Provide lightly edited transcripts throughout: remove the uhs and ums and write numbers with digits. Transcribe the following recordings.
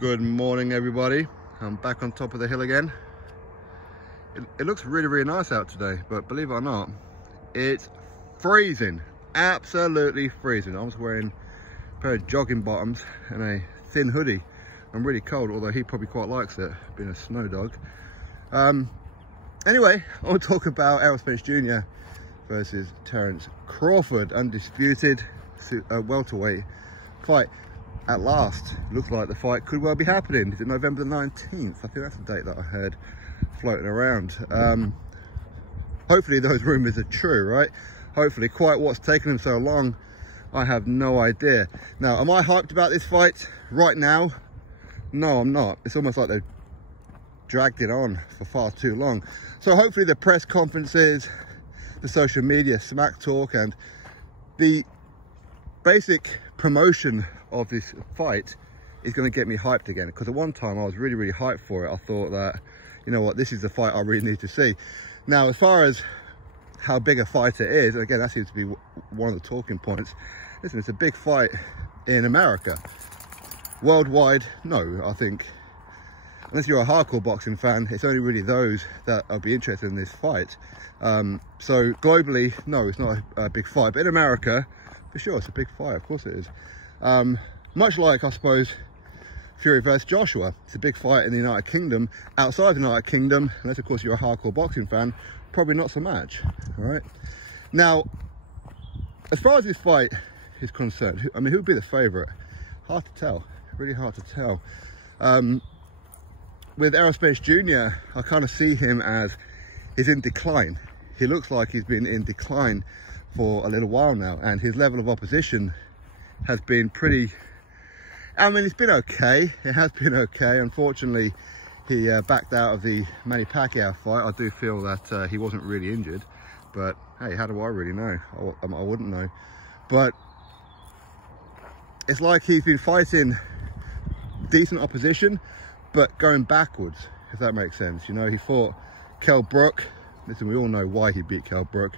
Good morning, everybody. I'm back on top of the hill again. It looks really nice out today, but believe it or not, it's freezing. Absolutely freezing. I'm just wearing a pair of jogging bottoms and a thin hoodie. I'm really cold, although he probably quite likes it, being a snow dog. Anyway, I want to talk about Errol Spence Jr. versus Terence Crawford, undisputed welterweight fight. At last, looks like the fight could well be happening. Is it November the 19th? I think that's the date that I heard floating around. Hopefully those rumours are true, right? Hopefully. Quite what's taken them so long, I have no idea. Now, am I hyped about this fight right now? No, I'm not. It's almost like they've dragged it on for far too long. So hopefully the press conferences, the social media smack talk, and the basic promotion of this fight is going to get me hyped again, because at one time I was really hyped for it. I thought that, you know what, this is the fight I really need to see. Now, as far as how big a fight it is, again, that seems to be one of the talking points. Listen, it's a big fight in America. Worldwide, no. I think unless you're a hardcore boxing fan, it's only really those that will be interested in this fight. So globally, no, it's not a big fight, but in America, for sure, it's a big fight. Of course it is. Much like, I suppose, Fury versus Joshua. It's a big fight in the United Kingdom. Outside the United Kingdom, unless of course you're a hardcore boxing fan, probably not so much. All right. Now, as far as this fight is concerned, I mean, who would be the favourite? Hard to tell. Really hard to tell. With Errol Spence Jr., I kind of see him as he's in decline. He looks like he's been in decline for a little while now, and his level of opposition has been pretty, I mean, it's been okay. It has been okay. Unfortunately, he backed out of the Manny Pacquiao fight. I do feel that he wasn't really injured, but hey, how do I really know? I wouldn't know. But it's like he's been fighting decent opposition, but going backwards, if that makes sense. You know, he fought Kell Brook. Listen, we all know why he beat Kell Brook.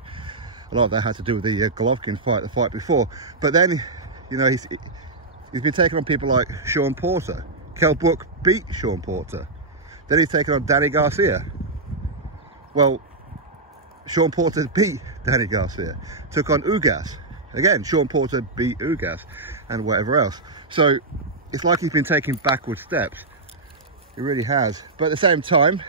A lot of that had to do with the Golovkin fight, the fight before. But then, you know, he's been taking on people like Sean Porter. Kell Brook beat Sean Porter. Then he's taken on Danny Garcia. Well, Sean Porter beat Danny Garcia. Took on Ugas. Again, Sean Porter beat Ugas and whatever else. So it's like he's been taking backward steps. He really has. But at the same time,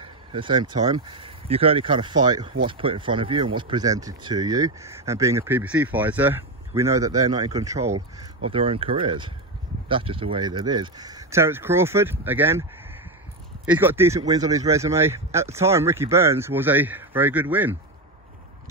you can only kind of fight what's put in front of you and what's presented to you. And being a PBC fighter, we know that they're not in control of their own careers. That's just the way that it is. Terence Crawford, again, he's got decent wins on his resume. At the time, Ricky Burns was a very good win.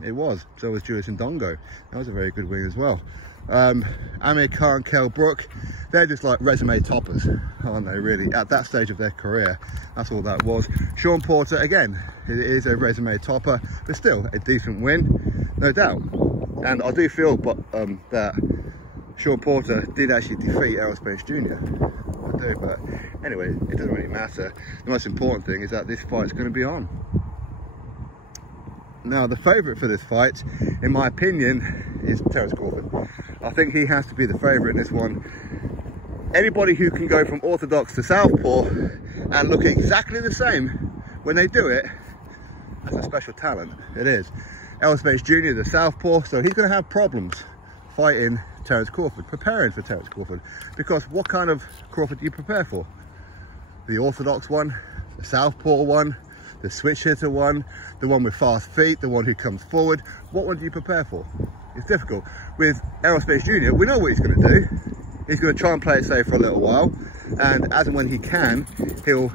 It was. So was Julius Ndongo. That was a very good win as well. Amir Khan, Kell Brook, they're just like resume toppers, aren't they, really? At that stage of their career, that's all that was. Sean Porter, again, it is a resume topper, but still a decent win, no doubt. And I do feel that Sean Porter did actually defeat Errol Spence Jr. I do, but anyway, it doesn't really matter. The most important thing is that this fight's going to be on. Now, the favourite for this fight, in my opinion, is Terence Crawford. I think he has to be the favourite in this one. Anybody who can go from orthodox to southpaw and look exactly the same when they do it, that's a special talent. It is. Errol Spence Jr. is a southpaw, so he's going to have problems fighting Terence Crawford, preparing for Terence Crawford. Because what kind of Crawford do you prepare for? The orthodox one, the southpaw one, the switch hitter one, the one with fast feet, the one who comes forward. What one do you prepare for? It's difficult. With Errol Spence Jr., we know what he's going to do. He's going to try and play it safe for a little while, and as and when he can, he'll...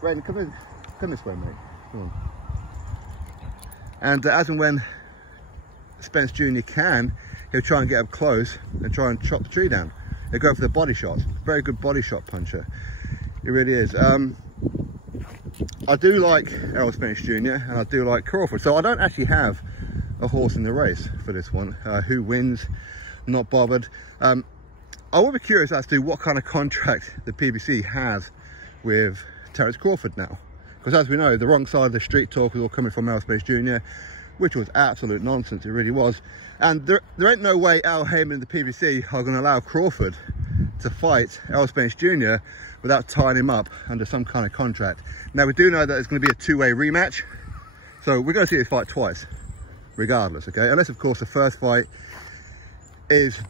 Brandon, come in. Come this way, mate. Come on. And as and when Spence Jr. can, he'll try and get up close and try and chop the tree down. He'll go for the body shots. Very good body shot puncher. He really is. I do like Errol Spence Jr. and I do like Crawford. So I don't actually have a horse in the race for this one. Who wins? Not bothered. I will be curious as to what kind of contract the PBC has with Terence Crawford now. Because as we know, the wrong side of the street talk was all coming from Errol Spence Jr., which was absolute nonsense. It really was. And there ain't no way Al Heyman and the PBC are going to allow Crawford to fight Errol Spence Jr. without tying him up under some kind of contract. Now, we do know that it's going to be a two-way rematch, so we're going to see this fight twice, regardless, okay? Unless, of course, the first fight is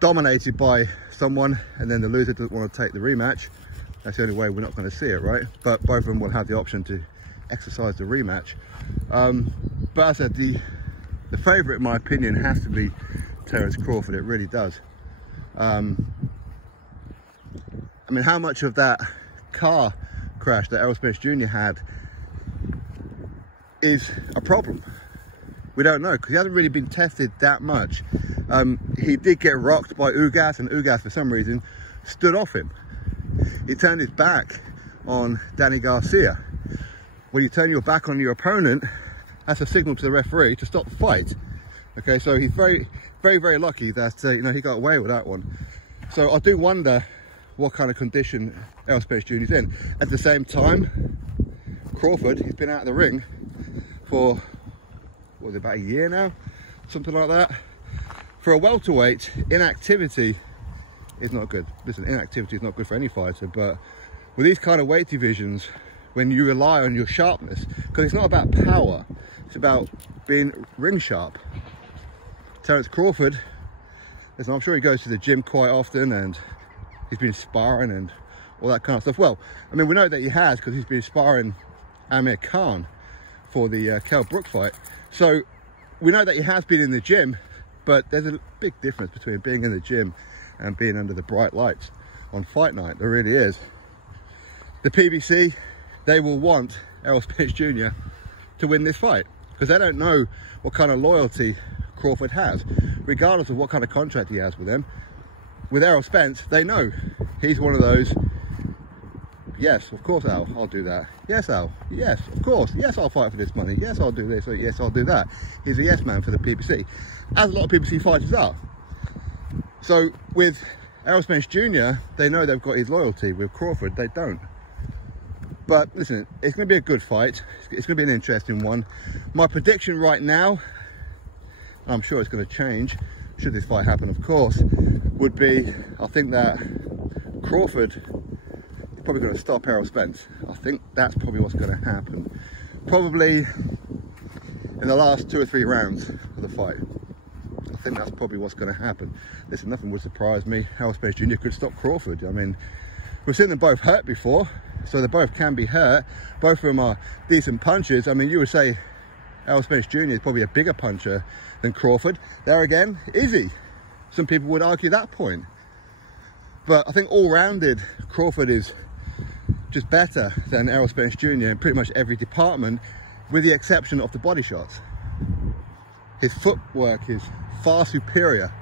dominated by someone and then the loser doesn't want to take the rematch. That's the only way we're not going to see it, right? But both of them will have the option to exercise the rematch. But as I said, the favourite, in my opinion, has to be Terence Crawford. It really does. I mean, how much of that car crash that Errol Spence Jr. had is a problem? We don't know, because he hasn't really been tested that much. He did get rocked by Ugas, and Ugas, for some reason, stood off him. He turned his back on Danny Garcia. When you turn your back on your opponent, that's a signal to the referee to stop the fight. Okay, so he's very, very lucky that you know, he got away with that one. So I do wonder what kind of condition Errol Spence Jr. is in. At the same time, Crawford, he's been out of the ring for, what was it, about a year now? Something like that. For a welterweight, inactivity is not good. Listen, inactivity is not good for any fighter, but with these kind of weight divisions, when you rely on your sharpness, because it's not about power, it's about being ring sharp. Terence Crawford, listen, I'm sure he goes to the gym quite often and he's been sparring and all that kind of stuff. Well, I mean, we know that he has, because he's been sparring Amir Khan for the Kell Brook fight. So we know that he has been in the gym, but there's a big difference between being in the gym and being under the bright lights on fight night. There really is. The PBC, they will want Errol Spence Jr. to win this fight, because they don't know what kind of loyalty Crawford has, regardless of what kind of contract he has with them. With Errol Spence, they know he's one of those, yes, of course, Al, I'll do that. Yes, Al, yes, of course. Yes, I'll fight for this money. Yes, I'll do this. Or yes, I'll do that. He's a yes man for the PBC, as a lot of PBC fighters are. So with Errol Spence Jr., they know they've got his loyalty. With Crawford, they don't. But listen, it's going to be a good fight. It's going to be an interesting one. My prediction right now, I'm sure it's going to change should this fight happen, of course, would be, I think that Crawford is probably going to stop Errol Spence. I think that's probably what's going to happen. Probably in the last 2 or 3 rounds of the fight. I think that's probably what's going to happen. Listen, nothing would surprise me. Errol Spence Jr. could stop Crawford. I mean, we've seen them both hurt before, so they both can be hurt. Both of them are decent punchers. I mean, you would say Errol Spence Jr. is probably a bigger puncher than Crawford. There again, is he? Some people would argue that point. But I think all-rounded, Crawford is just better than Errol Spence Jr. in pretty much every department, with the exception of the body shots. His footwork is far superior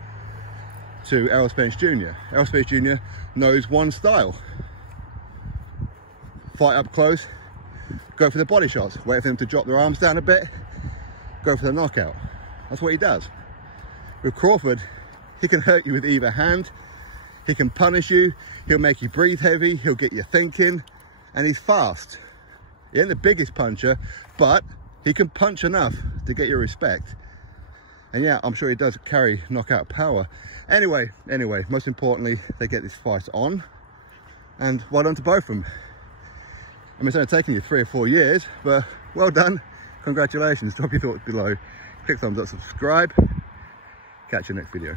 to Errol Spence Jr. Errol Spence Jr. knows one style. Fight up close, go for the body shots, wait for them to drop their arms down a bit, go for the knockout. That's what he does. With Crawford, he can hurt you with either hand, he can punish you, he'll make you breathe heavy, he'll get you thinking, and he's fast. He ain't the biggest puncher, but he can punch enough to get your respect. And yeah, I'm sure he does carry knockout power. Anyway, most importantly, they get this fight on, and well done to both of them. I mean, it's only taken you 3 or 4 years, but well done. Congratulations. Drop your thoughts below. Click thumbs up, subscribe. Catch you next video.